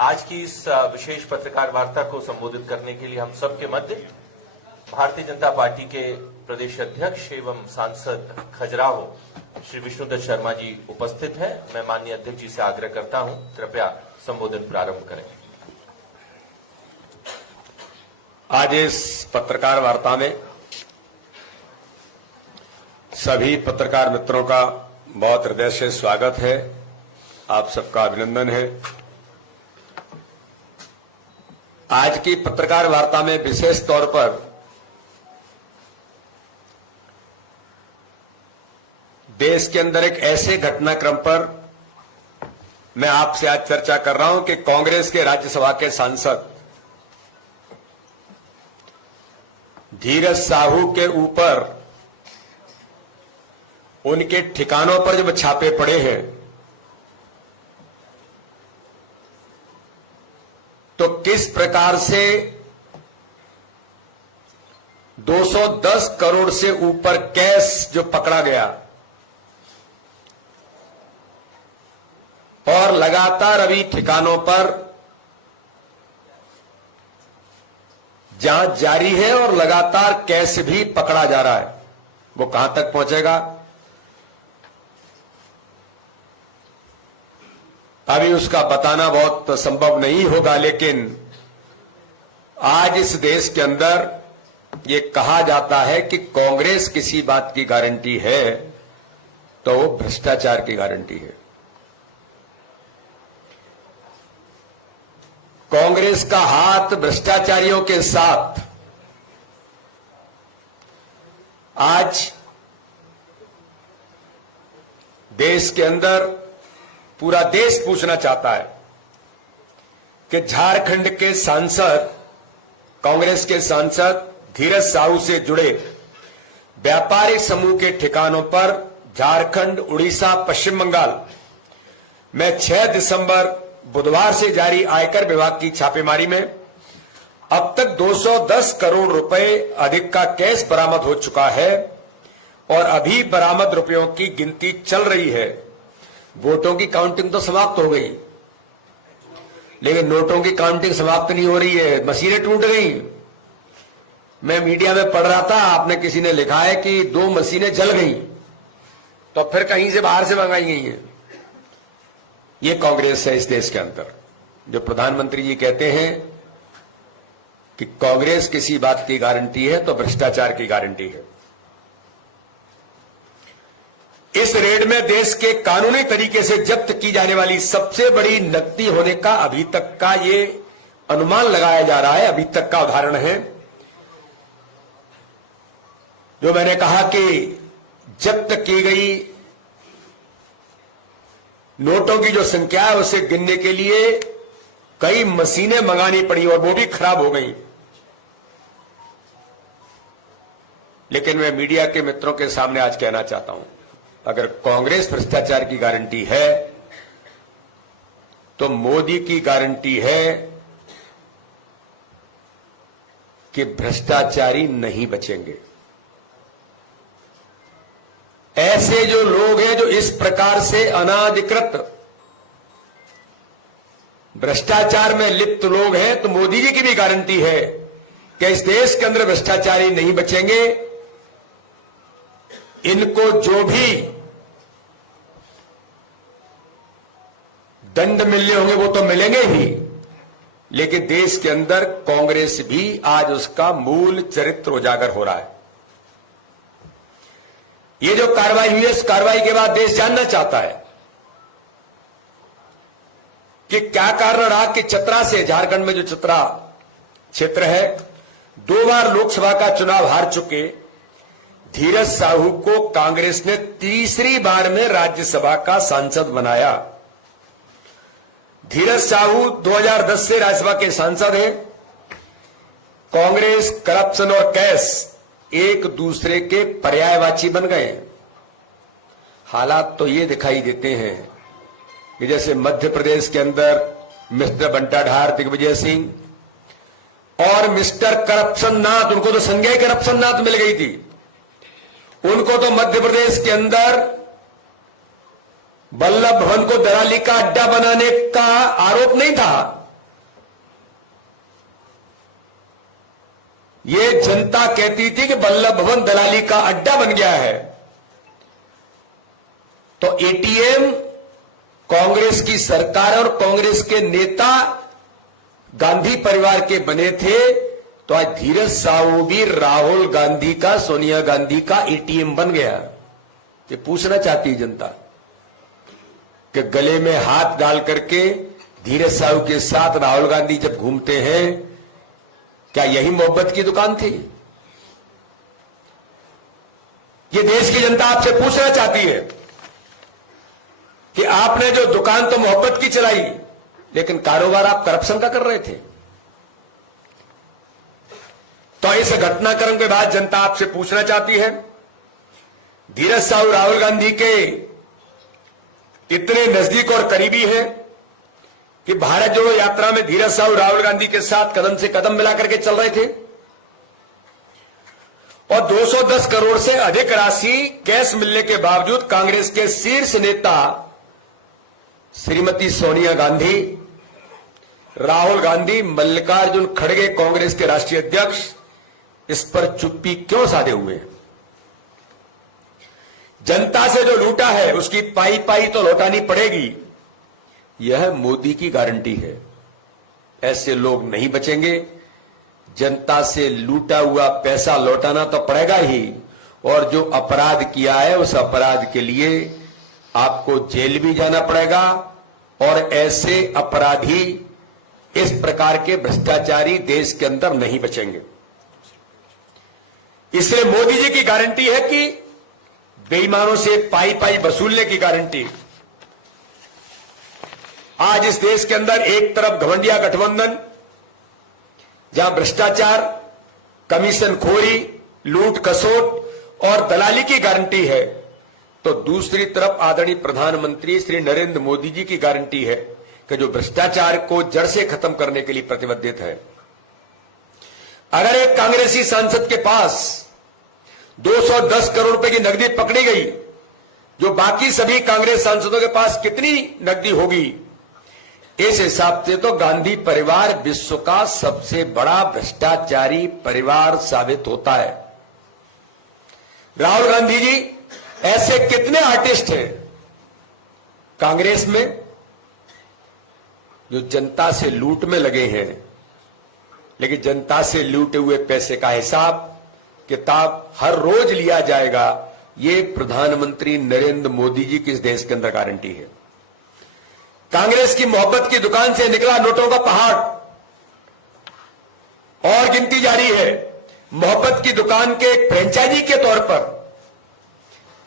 आज की इस विशेष पत्रकार वार्ता को संबोधित करने के लिए हम सबके मध्य भारतीय जनता पार्टी के प्रदेश अध्यक्ष एवं सांसद खजुराहो श्री विष्णुदत्त शर्मा जी उपस्थित हैं। मैं माननीय अध्यक्ष जी से आग्रह करता हूं, कृपया संबोधन प्रारंभ करें। आज इस पत्रकार वार्ता में सभी पत्रकार मित्रों का बहुत हृदय से स्वागत है। आप सबका अभिनंदन है। आज की पत्रकार वार्ता में विशेष तौर पर देश के अंदर एक ऐसे घटनाक्रम पर मैं आपसे आज चर्चा कर रहा हूं कि कांग्रेस के राज्यसभा के सांसद धीरज साहू के ऊपर उनके ठिकानों पर जब छापे पड़े हैं तो किस प्रकार से 210 करोड़ से ऊपर कैश जो पकड़ा गया और लगातार अभी ठिकानों पर जांच जारी है और लगातार कैश भी पकड़ा जा रहा है, वो कहां तक पहुंचेगा अभी उसका बताना बहुत संभव नहीं होगा। लेकिन आज इस देश के अंदर ये कहा जाता है कि कांग्रेस किसी बात की गारंटी है तो वो भ्रष्टाचार की गारंटी है। कांग्रेस का हाथ भ्रष्टाचारियों के साथ आज देश के अंदर पूरा देश पूछना चाहता है कि झारखंड के सांसद, कांग्रेस के सांसद धीरज साहू से जुड़े व्यापारिक समूह के ठिकानों पर झारखंड, उड़ीसा, पश्चिम बंगाल में 6 दिसंबर बुधवार से जारी आयकर विभाग की छापेमारी में अब तक 210 करोड़ रुपए अधिक का कैश बरामद हो चुका है और अभी बरामद रुपयों की गिनती चल रही है। वोटों की काउंटिंग तो समाप्त हो गई, लेकिन नोटों की काउंटिंग समाप्त नहीं हो रही है। मशीनें टूट गई। मैं मीडिया में पढ़ रहा था, आपने किसी ने लिखा है कि 2 मशीनें जल गई, तो फिर कहीं से बाहर से मंगाई गई हैं। ये कांग्रेस है इस देश के अंदर। जो प्रधानमंत्री जी कहते हैं कि कांग्रेस किसी बात की गारंटी है तो भ्रष्टाचार की गारंटी है। इस रेड में देश के कानूनी तरीके से जब्त की जाने वाली सबसे बड़ी नकदी होने का अभी तक का ये अनुमान लगाया जा रहा है, अभी तक का उदाहरण है। जो मैंने कहा कि जब्त की गई नोटों की जो संख्या है उसे गिनने के लिए कई मशीनें मंगानी पड़ी और वो भी खराब हो गई। लेकिन मैं मीडिया के मित्रों के सामने आज कहना चाहता हूं, अगर कांग्रेस भ्रष्टाचार की गारंटी है तो मोदी की गारंटी है कि भ्रष्टाचारी नहीं बचेंगे। ऐसे जो लोग हैं जो इस प्रकार से अनाधिकृत भ्रष्टाचार में लिप्त लोग हैं, तो मोदी जी की भी गारंटी है कि इस देश के अंदर भ्रष्टाचारी नहीं बचेंगे। इनको जो भी दंड मिलने होंगे वो तो मिलेंगे ही, लेकिन देश के अंदर कांग्रेस भी आज उसका मूल चरित्र उजागर हो रहा है। ये जो कार्रवाई हुई है, इस कार्रवाई के बाद देश जानना चाहता है कि क्या कारण रहा कि चतरा से, झारखंड में जो चतरा क्षेत्र है, 2 बार लोकसभा का चुनाव हार चुके धीरज साहू को कांग्रेस ने तीसरी बार में राज्यसभा का सांसद बनाया। धीरज साहू 2010 से राज्यसभा के सांसद हैं। कांग्रेस, करप्शन और कैश एक दूसरे के पर्यायवाची बन गए। हालात तो ये दिखाई देते हैं कि जैसे मध्य प्रदेश के अंदर मिस्टर बंटाढार दिग्विजय सिंह और मिस्टर करप्शन नाथ, उनको तो संज्ञा करप्शन नाथ मिल गई थी। उनको तो मध्य प्रदेश के अंदर वल्लभ भवन को दलाली का अड्डा बनाने का आरोप नहीं था, ये जनता कहती थी कि बल्लभ भवन दलाली का अड्डा बन गया है, तो एटीएम कांग्रेस की सरकार और कांग्रेस के नेता गांधी परिवार के बने थे, तो आज धीरज साहू भी राहुल गांधी का, सोनिया गांधी का एटीएम बन गया। ये पूछना चाहती जनता कि गले में हाथ डाल करके धीरज साहू के साथ राहुल गांधी जब घूमते हैं, क्या यही मोहब्बत की दुकान थी? ये देश की जनता आपसे पूछना चाहती है कि आपने जो दुकान तो मोहब्बत की चलाई, लेकिन कारोबार आप करप्शन का कर रहे थे। तो इस घटनाक्रम के बाद जनता आपसे पूछना चाहती है, धीरज साहू राहुल गांधी के इतने नजदीक और करीबी हैं कि भारत जोड़ो यात्रा में धीरज साहू राहुल गांधी के साथ कदम से कदम मिलाकर के चल रहे थे, और 210 करोड़ से अधिक राशि कैश मिलने के बावजूद कांग्रेस के शीर्ष नेता श्रीमती सोनिया गांधी, राहुल गांधी, मल्लिकार्जुन खड़गे कांग्रेस के राष्ट्रीय अध्यक्ष इस पर चुप्पी क्यों साधे हुए हैं? जनता से जो लूटा है उसकी पाई पाई तो लौटानी पड़ेगी, यह मोदी की गारंटी है। ऐसे लोग नहीं बचेंगे। जनता से लूटा हुआ पैसा लौटाना तो पड़ेगा ही, और जो अपराध किया है उस अपराध के लिए आपको जेल भी जाना पड़ेगा, और ऐसे अपराधी, इस प्रकार के भ्रष्टाचारी देश के अंदर नहीं बचेंगे। इसलिए मोदी जी की गारंटी है कि बेईमानों से पाई पाई वसूलने की गारंटी। आज इस देश के अंदर एक तरफ घमंडिया गठबंधन, जहां भ्रष्टाचार, कमीशन खोरी, लूट खसोट और दलाली की गारंटी है, तो दूसरी तरफ आदरणीय प्रधानमंत्री श्री नरेंद्र मोदी जी की गारंटी है कि जो भ्रष्टाचार को जड़ से खत्म करने के लिए प्रतिबद्ध है। अगर एक कांग्रेसी सांसद के पास 210 करोड़ रुपए की नकदी पकड़ी गई, जो बाकी सभी कांग्रेस सांसदों के पास कितनी नकदी होगी? इस हिसाब से तो गांधी परिवार विश्व का सबसे बड़ा भ्रष्टाचारी परिवार साबित होता है। राहुल गांधी जी ऐसे कितने आर्टिस्ट हैं कांग्रेस में जो जनता से लूट में लगे हैं, लेकिन जनता से लूटे हुए पैसे का हिसाब किताब हर रोज लिया जाएगा। ये प्रधानमंत्री नरेंद्र मोदी जी की इस देश के अंदर गारंटी है। कांग्रेस की मोहब्बत की दुकान से निकला नोटों का पहाड़, और गिनती जारी है। मोहब्बत की दुकान के फ्रेंचाइजी के तौर पर,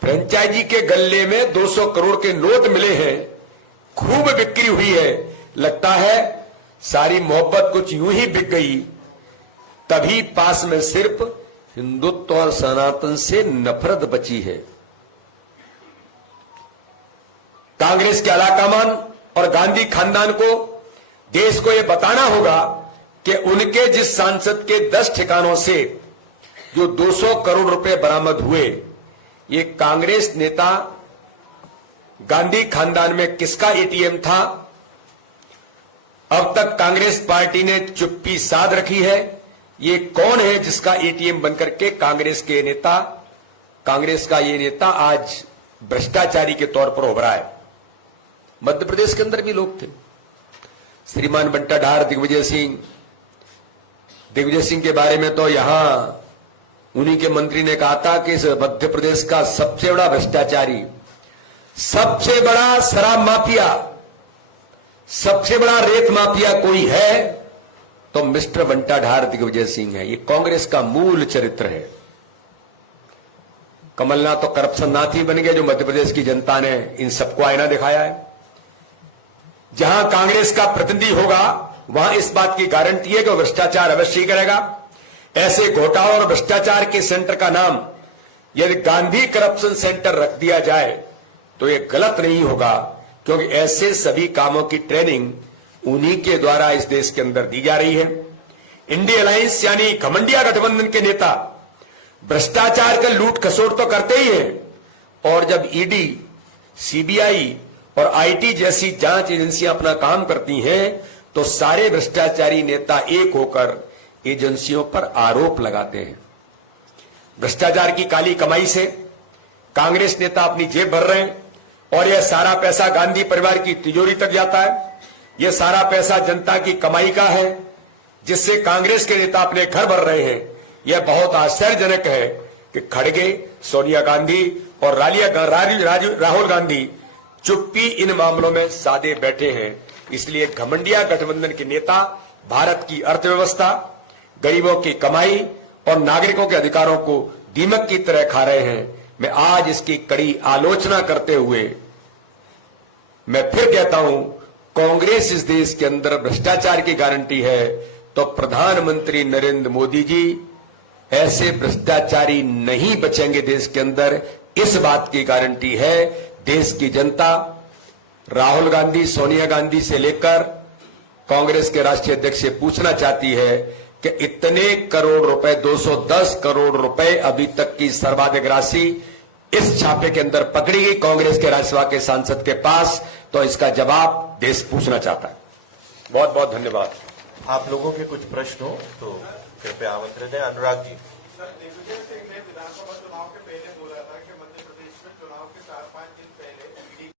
फ्रेंचाइजी के गल्ले में 200 करोड़ के नोट मिले हैं, खूब बिक्री हुई है। लगता है सारी मोहब्बत कुछ यूं ही बिक गई, तभी पास में सिर्फ हिंदुत्व और सनातन से नफरत बची है। कांग्रेस के अलाकामान और गांधी खानदान को देश को यह बताना होगा कि उनके जिस सांसद के 10 ठिकानों से जो 200 करोड़ रुपए बरामद हुए, ये कांग्रेस नेता गांधी खानदान में किसका एटीएम था? अब तक कांग्रेस पार्टी ने चुप्पी साध रखी है। ये कौन है जिसका एटीएम बनकर के कांग्रेस के नेता, कांग्रेस का ये नेता आज भ्रष्टाचारी के तौर पर उभरा है? मध्य प्रदेश के अंदर भी लोग थे, श्रीमान बंटा ढार, दिग्विजय सिंह के बारे में तो यहां उन्हीं के मंत्री ने कहा था कि मध्य प्रदेश का सबसे बड़ा भ्रष्टाचारी, सबसे बड़ा शराब माफिया, सबसे बड़ा रेत माफिया कोई है तो मिस्टर बंटा ढार दिग्विजय सिंह है। ये कांग्रेस का मूल चरित्र है। कमलनाथ तो करप्शन नाथ ही बन गए, जो मध्य प्रदेश की जनता ने इन सबको आईना दिखाया है। जहां कांग्रेस का प्रतिनिधि होगा वहां इस बात की गारंटी है कि वो भ्रष्टाचार अवश्य ही करेगा। ऐसे घोटालों और भ्रष्टाचार के सेंटर का नाम यदि गांधी करप्शन सेंटर रख दिया जाए तो यह गलत नहीं होगा, क्योंकि ऐसे सभी कामों की ट्रेनिंग उन्हीं के द्वारा इस देश के अंदर दी जा रही है। इंडिया अलायंस यानी घमंडिया गठबंधन के नेता भ्रष्टाचार का लूट खसोट तो करते ही हैं, और जब ईडी, सीबीआई और आईटी जैसी जांच एजेंसियां अपना काम करती हैं तो सारे भ्रष्टाचारी नेता एक होकर एजेंसियों पर आरोप लगाते हैं। भ्रष्टाचार की काली कमाई से कांग्रेस नेता अपनी जेब भर रहे हैं और यह सारा पैसा गांधी परिवार की तिजोरी तक जाता है। यह सारा पैसा जनता की कमाई का है, जिससे कांग्रेस के नेता अपने घर भर रहे हैं। यह बहुत आश्चर्यजनक है कि खड़गे, सोनिया गांधी और राहुल गांधी चुप्पी इन मामलों में साधे बैठे हैं। इसलिए घमंडिया गठबंधन के नेता भारत की अर्थव्यवस्था, गरीबों की कमाई और नागरिकों के अधिकारों को दीमक की तरह खा रहे हैं। मैं आज इसकी कड़ी आलोचना करते हुए मैं फिर कहता हूं, कांग्रेस इस देश के अंदर भ्रष्टाचार की गारंटी है तो प्रधानमंत्री नरेंद्र मोदी जी ऐसे भ्रष्टाचारी नहीं बचेंगे देश के अंदर। इस बात की गारंटी है देश की जनता राहुल गांधी, सोनिया गांधी से लेकर कांग्रेस के राष्ट्रीय अध्यक्ष से पूछना चाहती है कि इतने करोड़ रुपए, 210 करोड़ रुपए अभी तक की सर्वाधिक राशि इस छापे के अंदर पकड़ी गई कांग्रेस के राज्यसभा के सांसद के पास, तो इसका जवाब देश पूछना चाहता है। बहुत बहुत धन्यवाद। आप लोगों के कुछ प्रश्न हो तो कृपया आमंत्रित है। अनुराग जी।